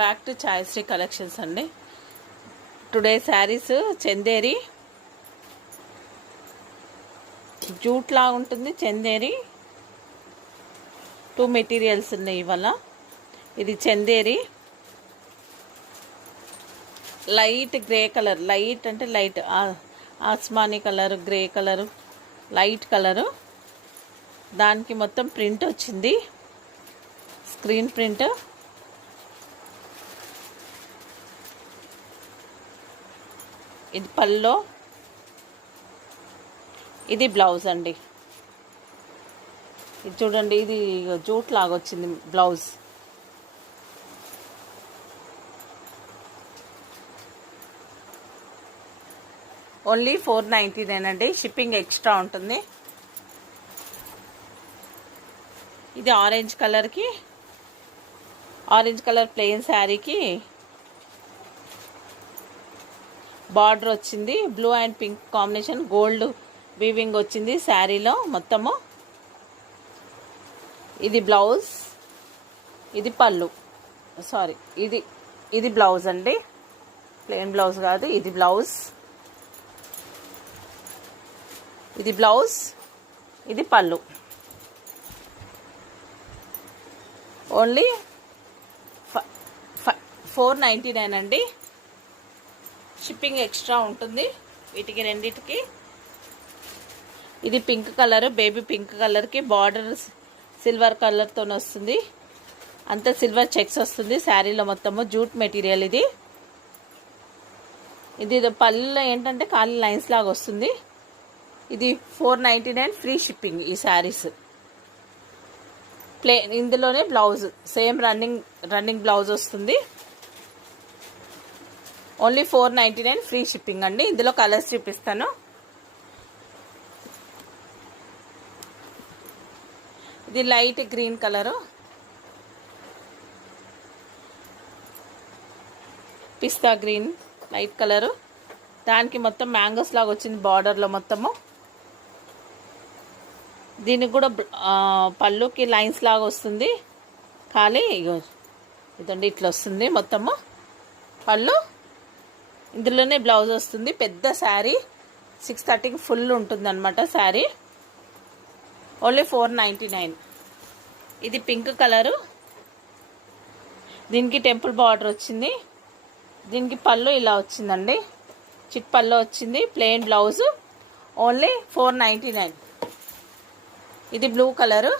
Back to Chayasri collections అండి. Today saris Chanderi jute లాగా ఉంటుంది. చందేరి 2 మెటీరియల్స్ ఉన్నాయి ఇవాళ. ఇది Chanderi light grey colour, light అంటే లైట్ ఆస్మానీ colour, grey colour, light colour. దానికి మొత్తం ప్రింట్ వచ్చింది, స్క్రీన్ ప్రింట్. ఇది పల్లో, ఇది బ్లౌజ్ అండి. ఇది చూడండి, ఇది జూట్ లాగా వచ్చింది బ్లౌజ్. ఓన్లీ 499 అండి. షిప్పింగ్ ఎక్స్ట్రా ఉంటుంది. ఇది ఆరెంజ్ కలర్కి, ఆరెంజ్ కలర్ ప్లెయిన్ శారీకి బార్డర్ వచ్చింది. Blue and pink combination, gold weaving వచ్చింది శారీలో మొత్తము. ఇది బ్లౌజ్, ఇది పళ్ళు, సారీ ఇది బ్లౌజ్ అండి. ప్లెయిన్ బ్లౌజ్ కాదు, ఇది బ్లౌజ్. ఇది బ్లౌజ్, ఇది పళ్ళు. ఓన్లీ 499 అండి. షిప్పింగ్ ఎక్స్ట్రా ఉంటుంది వీటికి రెండిటికి. ఇది పింక్ కలర్, బేబీ పింక్ కలర్కి బార్డర్ సిల్వర్ కలర్తో వస్తుంది. అంతా సిల్వర్ చెక్స్ వస్తుంది శారీలో మొత్తము. జూట్ మెటీరియల్ ఇది. ఇది పళ్ళులో ఏంటంటే ఖాళీ లైన్స్ లాగా వస్తుంది. ఇది 499 ఫ్రీ షిప్పింగ్ ఈ శారీస్. ఇందులోనే బ్లౌజ్ సేమ్ రన్నింగ్ బ్లౌజ్ వస్తుంది. ఓన్లీ 499 ఫ్రీ షిప్పింగ్ అండి. ఇందులో కలర్స్ చూపిస్తాను. ఇది లైట్ గ్రీన్ కలరు, పిస్తా గ్రీన్ లైట్ కలరు. దానికి మొత్తం మ్యాంగోస్ లాగా వచ్చింది బార్డర్లో మొత్తము. దీనికి కూడా పళ్ళుకి లైన్స్ లాగా వస్తుంది ఖాళీ. ఇదండి ఇట్లా వస్తుంది మొత్తము పళ్ళు. ఇందులోనే బ్లౌజ్ వస్తుంది. పెద్ద శారీ 630కి ఫుల్ ఉంటుంది అనమాట శారీ. ఓన్లీ 499. ఇది పింక్ కలరు, దీనికి టెంపుల్ బార్డర్ వచ్చింది. దీనికి పళ్ళు ఇలా వచ్చిందండి, చిట్ పళ్ళు వచ్చింది. Plain blouse. ఓన్లీ 499. ఇది బ్లూ కలరు,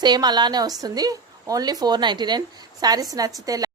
సేమ్ అలానే వస్తుంది. ఓన్లీ 499. శారీస్ నచ్చితే